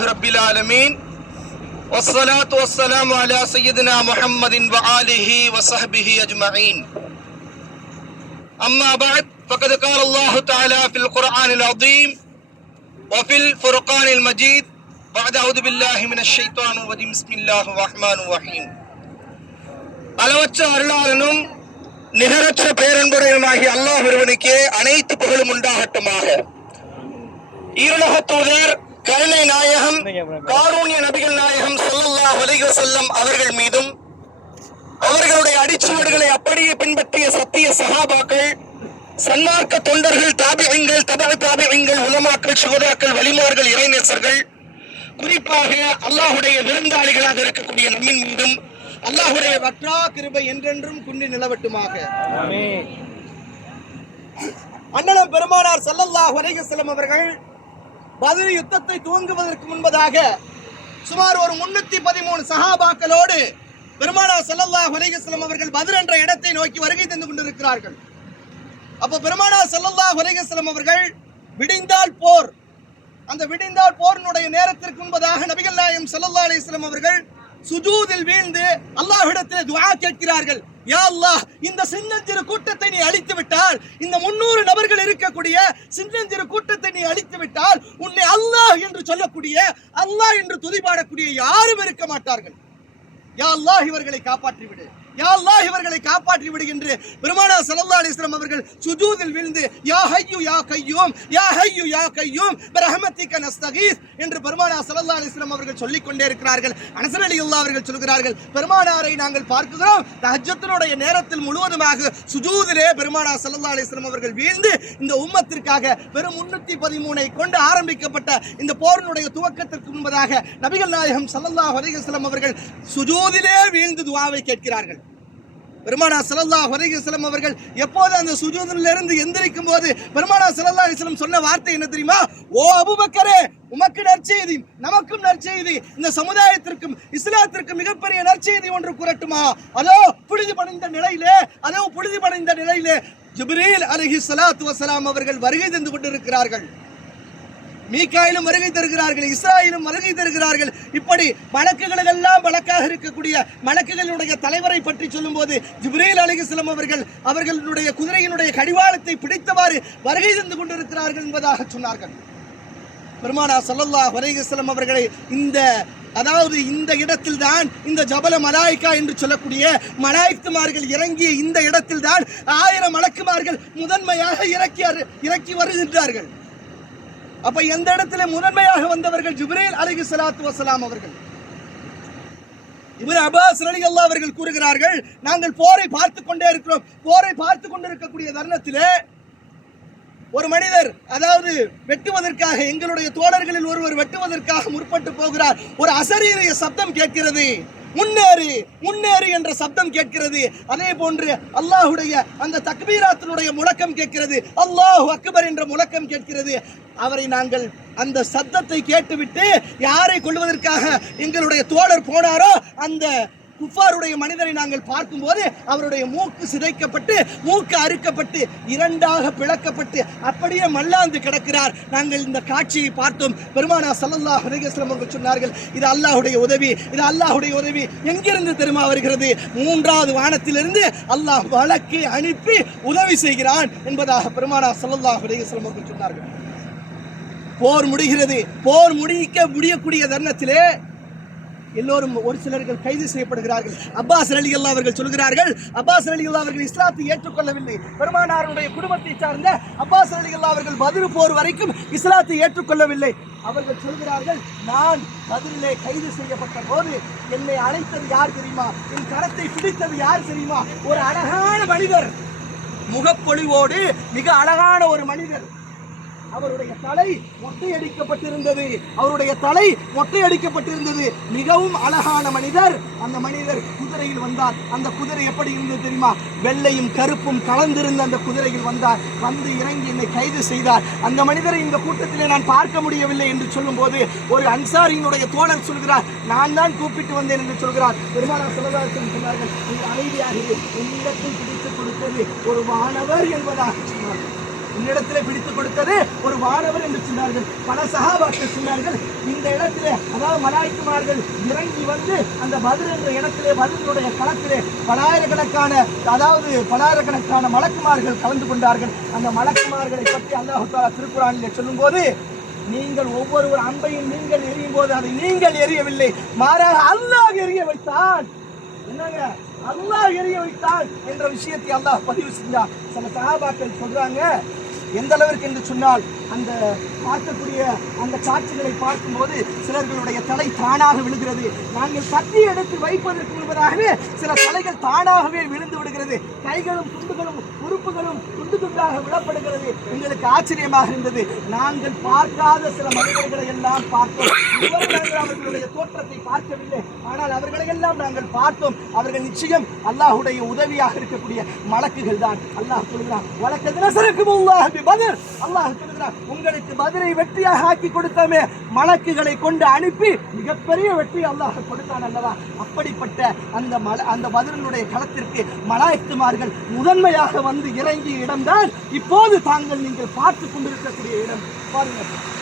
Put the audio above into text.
رب العالمين والصلاة والسلام على سيدنا محمد وآله وصحبه أجمعين أما بعد فقد قال الله تعالى في القرآن العظيم وفي الفرقان المجيد بعد أعوذ بالله من الشيطان الرجيم بسم الله الرحمن الرحيم அளவற்ற அருளாளனும் நிகரற்ற பேரன்புடையமாகிய அல்லாஹ் ஒருவனுக்கே அனைத்து புகழும் உண்டாகட்டுமாக ஈருலக தூதர் கருணை நாயகம் காரூண்ய நபிகள் நாயகம் ஸல்லல்லாஹு அலைஹி வஸல்லம் அவர்கள் மீதும் அவர்களுடைய அடிச்சுவடுகளை அப்படியே பின்பற்றிய சத்திய சஹாபாக்கள் சன்மார்க்க தொண்டர்கள் தாபியங்கள் தபா தாபியங்கள் உலமாக்கள் சுகதாக்கள் வலிமார்கள் இறைநேசர்கள் குறிப்பாக அல்லாஹுடைய விருந்தாளிகளாக இருக்கக்கூடிய நம்மின் மீதும் அல்லாஹுடைய வற்றா கிருபை என்றென்றும் குன்றி நிலவட்டுமாக. அண்ணலம் பெருமானார் ஸல்லல்லாஹு அலைஹி வஸல்லம் அவர்கள் பதில் யுத்தத்தை துவங்குவதற்கு முன்பதாக சுமார் ஒரு முன்னூத்தி பதிமூணு சஹாபாக்களோடு பெருமானா ஸல்லல்லாஹு அலைஹி அவர்கள் பதில் என்ற இடத்தை நோக்கி வருகை தந்து கொண்டிருக்கிறார்கள். அப்ப பெருமானா செல்லல்லா அலைஹி அவர்கள் விடிந்தால் போர். அந்த விடிந்தால் போரினுடைய நேரத்திற்கு முன்பதாக நபிகள் நாயம் ஸல்லல்லாஹு அலைஹி அவர்கள் சுஜூதில் வீழ்ந்து அல்லாஹிடத்தில் துவா கேட்கிறார்கள். யா அல்லாஹ் இந்த சின்னஞ்சிறு கூட்டத்தை நீ அழித்து விட்டால் இந்த முன்னூறு நபர்கள் இருக்கக்கூடிய சின்னஞ்சிறு கூட்டத்தை நீ அழித்து விட்டால் உன்னை அல்லாஹ் என்று சொல்லக்கூடிய அல்லாஹ் என்று துதிபாடக்கூடிய யாரும் இருக்க மாட்டார்கள். யா அல்லாஹ் இவர்களை காப்பாற்றிவிடு. யா அல்லாஹ் இவர்களை காப்பாற்றி விடுகின்ற பெருமானா சல்லா அலிஸ்லாம் அவர்கள் சுஜூதில் விழுந்து யா ஹையு யா கய்யூம் யா ஹையு யா கய்யூம் பிரஹமத்திக நஸ்தகீஸ் என்று பெருமானா சல்லா அலிஸ்லாம் அவர்கள் சொல்லிக் கொண்டே இருக்கிறார்கள். அனசர் அலி அல்லா அவர்கள் சொல்கிறார்கள் பெருமானாரை நாங்கள் பார்க்கிறோம் தஹஜத்தினுடைய நேரத்தில் முழுவதுமாக சுஜூதிலே பெருமானா சல்லா அலிஸ்லாம் அவர்கள் வீழ்ந்து இந்த உம்மத்திற்காக வெறும் முன்னூத்தி பதிமூனை கொண்டு ஆரம்பிக்கப்பட்ட இந்த போரினுடைய துவக்கத்திற்கு முன்பதாக நபிகள் நாயகம் சல்லல்லாஹ் அலிஸ்லாம் அவர்கள் சுஜூதிலே வீழ்ந்து துவாவை கேட்கிறார்கள். பெருமானா சலல்லா அலைஹி அவர்கள் எப்போது அந்த சுஜூதிலிருந்து இருந்து எந்திரிக்கும் போது பெருமானா ஸல்லல்லாஹு அலிஸ்லம் சொன்ன வார்த்தை என்ன தெரியுமா? ஓ அபுபக்கரே உமக்கு நற்செய்தி நமக்கும் நற்செய்தி இந்த சமுதாயத்திற்கும் இஸ்லாத்திற்கும் மிகப்பெரிய நற்செய்தி ஒன்று கூறட்டுமா? அதோ புழுதி படைந்த நிலையிலே அதோ புழுதி படைந்த நிலையிலே ஜிப்ரீல் அலைஹி சலாத்து வசலாம் அவர்கள் வருகை தந்து கொண்டிருக்கிறார்கள். மீகாயிலும் வருகை தருகிறார்கள் இஸ்ராயிலும் வருகை தருகிறார்கள். இப்படி வழக்குகளெல்லாம் வழக்காக இருக்கக்கூடிய வழக்குகளுடைய தலைவரை பற்றி சொல்லும்போது ஜிப்ரேல் அலிகஸ்லம் அவர்கள் அவர்களுடைய குதிரையினுடைய கடிவாளத்தை பிடித்தவாறு வருகை தந்து கொண்டிருக்கிறார்கள் என்பதாக சொன்னார்கள். பெருமானா சல்லல்லா வரைகஸ்லம் அவர்களை இந்த அதாவது இந்த இடத்தில் தான் இந்த ஜபல மலாய்க்கா என்று சொல்லக்கூடிய மலாய்க்குமார்கள் இறங்கிய இந்த இடத்தில் தான் ஆயிரம் மலக்குமார்கள் முதன்மையாக இறக்கி இறக்கி வருகின்றார்கள். அப்ப எந்த இடத்துல முதன்மையாக வந்தவர்கள் ஜிப்ரேல் அலைஹி சலாத்து வசலாம் அவர்கள்? இவர் அபாஸ் ரலி அவர்கள் கூறுகிறார்கள் நாங்கள் போரை பார்த்து கொண்டே இருக்கிறோம். போரை பார்த்து கொண்டிருக்கக்கூடிய தருணத்தில் ஒரு மனிதர் அதாவது வெட்டுவதற்காக எங்களுடைய தோழர்களில் ஒருவர் வெட்டுவதற்காக முற்பட்டு போகிறார். ஒரு அசரீரிய சப்தம் கேட்கிறது. முன்னேறு முன்னேறு என்ற சப்தம் கேட்கிறது. அதே போன்று அல்லாஹுடைய அந்த தக்பீராத்தினுடைய முழக்கம் கேட்கிறது. அல்லாஹ் அக்பர் என்ற முழக்கம் கேட்கிறது. அவரை நாங்கள் அந்த சத்தத்தை கேட்டுவிட்டு யாரை கொள்வதற்காக எங்களுடைய தோழர் போனாரோ அந்த குஃபாருடைய மனிதரை நாங்கள் பார்க்கும்போது அவருடைய மூக்கு சிதைக்கப்பட்டு மூக்கு அறுக்கப்பட்டு இரண்டாக பிளக்கப்பட்டு அப்படியே மல்லாந்து கிடக்கிறார். நாங்கள் இந்த காட்சியை பார்த்தோம். பெருமானா சல்லல்லா ஹரிகஸ்லம் அவர்கள் சொன்னார்கள் இது அல்லாஹுடைய உதவி இது அல்லாஹுடைய உதவி. எங்கிருந்து தெரியுமா வருகிறது? மூன்றாவது வானத்திலிருந்து அல்லாஹ் வழக்கை அனுப்பி உதவி செய்கிறான். என்பதாக பெருமானா சல்லல்லா ஹரிகஸ்லம் அவர்கள் சொன்னார்கள். போர் முடிகிறது. போர் முடிக்க முடியக்கூடிய தருணத்திலே எல்லோரும் ஒரு சிலர்கள் கைது செய்யப்படுகிறார்கள். அப்பாஸ் அலி அல்லா அவர்கள் சொல்கிறார்கள் அப்பாஸ் அலி அல்லா அவர்கள் இஸ்லாத்தை ஏற்றுக்கொள்ளவில்லை. பெருமானாருடைய குடும்பத்தை சார்ந்த அப்பாஸ் அலி அல்லா அவர்கள் பதில் போர் வரைக்கும் இஸ்லாத்தை ஏற்றுக்கொள்ளவில்லை. அவர்கள் சொல்கிறார்கள் நான் பதிலே கைது செய்யப்பட்ட போது என்னை அழைத்தது யார் தெரியுமா? என் கரத்தை பிடித்தது யார் தெரியுமா? ஒரு அழகான மனிதர். முகப்பொழிவோடு மிக அழகான ஒரு மனிதர். அவருடைய தலை மொட்டையடிக்கப்பட்டிருந்தது. அவருடைய தலை மொட்டையடிக்கப்பட்டிருந்தது. மிகவும் அழகான மனிதர். அந்த மனிதர் குதிரையில் வந்தார். அந்த குதிரை எப்படி இருந்தது தெரியுமா? வெள்ளையும் கருப்பும் கலந்திருந்த அந்த குதிரையில் வந்தார். வந்து இறங்கி என்னை கைது செய்தார். அந்த மனிதரை இந்த கூட்டத்திலே நான் பார்க்க முடியவில்லை என்று சொல்லும்போது ஒரு அன்சாரியினுடைய தோழர் சொல்கிறார் நான் தான் கூப்பிட்டு வந்தேன் என்று சொல்கிறார். பெருமானார் சிவதாசன் சொன்னார்கள் நீங்கள் அமைதியாக என்னிடத்தில் பிடித்துக் கொடுத்தது ஒரு மாணவர் என்பதால் சொன்னார்கள் பிடித்து கொடுத்தது ஒரு வானவர் என்று சொன்னார்கள். பல சகாபாக்கள் சொன்னார்கள் இந்த இடத்திலே அதாவது மலாய்க்குமார்கள் இறங்கி வந்து அந்த பதில் என்ற இடத்திலே பதிலுடைய களத்திலே பலாயிரக்கணக்கான அதாவது பலாயிரக்கணக்கான மலக்குமார்கள் கலந்து கொண்டார்கள். அந்த மலக்குமார்களை பற்றி அல்லாஹு தாலா திருக்குறானிலே சொல்லும்போது நீங்கள் ஒவ்வொரு ஒரு அம்பையும் நீங்கள் எரியும் போது அதை நீங்கள் எரியவில்லை மாறாக அல்லாஹ் எரிய வைத்தான். என்னங்க? அல்லாஹ் எரிய வைத்தான் என்ற விஷயத்தை அல்லாஹ் பதிவு செஞ்சான். சில சகாபாக்கள் சொல்றாங்க எந்த அளவிற்கு என்று சொன்னால் அந்த பார்க்கக்கூடிய அந்த காட்சிகளை பார்க்கும்போது சிலர்களுடைய தலை தானாக விழுகிறது. நாங்கள் கத்தி எடுத்து வைப்பதற்கு முன்பதாகவே சில தலைகள் தானாகவே விழுந்து விடுகிறது. கைகளும் துண்டுகளும் உறுப்புகளும் துண்டு துண்டாக விடப்படுகிறது. எங்களுக்கு ஆச்சரியமாக இருந்தது. நாங்கள் பார்க்காத சில மனிதர்களை எல்லாம் பார்த்தோம். அவர்களுடைய தோற்றத்தை பார்க்கவில்லை. ஆனால் அவர்களை எல்லாம் நாங்கள் பார்த்தோம். அவர்கள் நிச்சயம் அல்லாஹுடைய உதவியாக இருக்கக்கூடிய மலக்குகள் தான். அல்லாஹ் சொல்கிறான் வழக்கு தினசரக்கும் பதில் அல்லாஹ் சொல்கிறான் உங்களுக்கு மதுரை வெற்றியாக ஆக்கி கொடுத்தமே மலக்குகளை கொண்டு அனுப்பி மிகப்பெரிய வெற்றி அல்லாஹ் கொடுத்தான் அல்லவா? அப்படிப்பட்ட அந்த மல அந்த பதிலினுடைய களத்திற்கு மலாய்த்துமார்கள் முதன்மையாக வந்து இறங்கிய இடம்தான் இப்போது தாங்கள் நீங்கள் பார்த்து கொண்டிருக்கக்கூடிய இடம். பாருங்கள்.